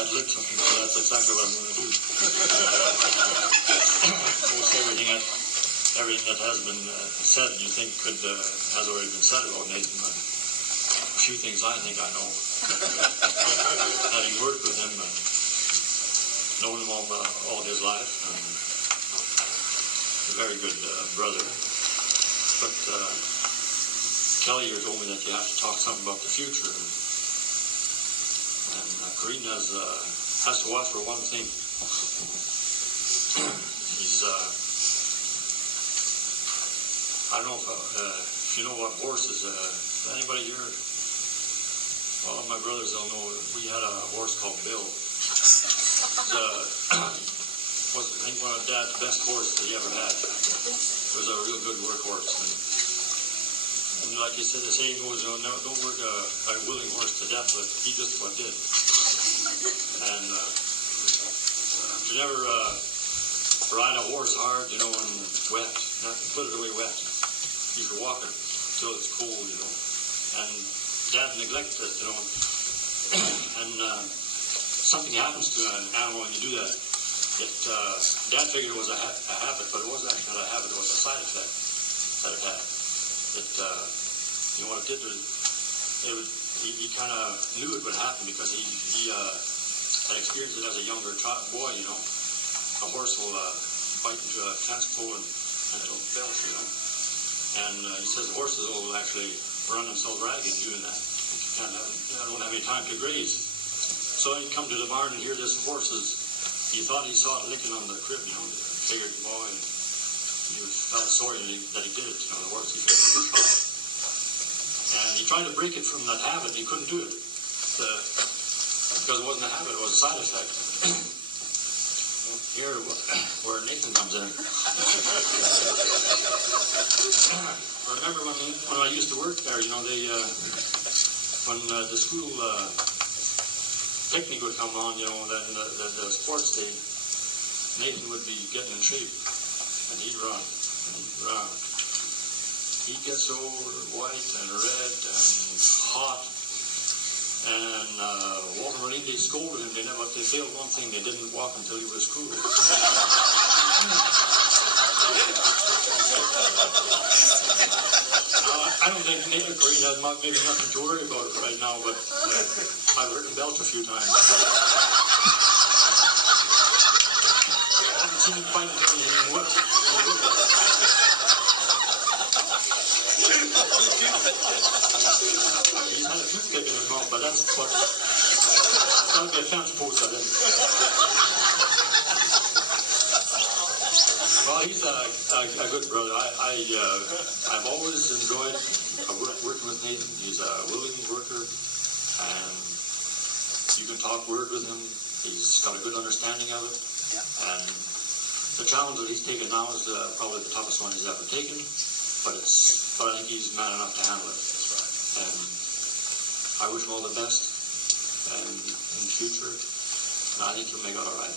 ad-lib something, so that's exactly what I'm going to do. Most everything that has been said, you think has already been said about Nathan. But a few things I think I know. Having worked with him and known him all his life, and a very good brother. But Kelly here told me that you have to talk something about the future. And Corrine has to watch for one thing. He's I don't know if you know what horses. Anybody here? Well, my brothers don't know. We had a horse called Bill. Was I think one of Dad's best horses that he ever had. It was a real good workhorse. And like you said, the saying goes, don't work a willing horse to death, but he just about did. And you never ride a horse hard, and wet. Not put it away wet. You should walk it till it's cold, And Dad neglected it, And something happens to an animal when you do that. Dad figured it was a habit, but it wasn't actually not a habit. It was a side effect that it had. What it did was, he kind of knew it would happen because he had experienced it as a younger boy, A horse will bite into a fence pole and it'll belch, And he says horses will actually run themselves ragged doing that. I don't have any time to graze. So he'd come to the barn and hear this horses. He thought he saw it licking on the crib, Figured, boy, he felt sorry that he did it, the horse. He figured he was caught. And he tried to break it from that habit. He couldn't do it because it wasn't a habit. It was a side effect. Here, where Nathan comes in. I remember when I used to work there. They when the school picnic would come on, then the sports day, Nathan would be getting in shape, and he'd run, and he'd run. He'd get so white and red and hot, and Walter and they scolded him. They failed one thing: they didn't walk until he was cool. I don't think Nathan Corrine has maybe nothing to worry about right now, but I've heard him belch a few times. I haven't seen him fight until he whip. He's had a toothpick in his mouth, but that'll be a fence post, I think. Well, he's a good brother. I've always enjoyed working with Nathan. He's a willing worker, and you can talk word with him. He's got a good understanding of it. And the challenge that he's taken now is probably the toughest one he's ever taken, but I think he's man enough to handle it. And I wish him all the best and in the future. And I think he'll make it all right.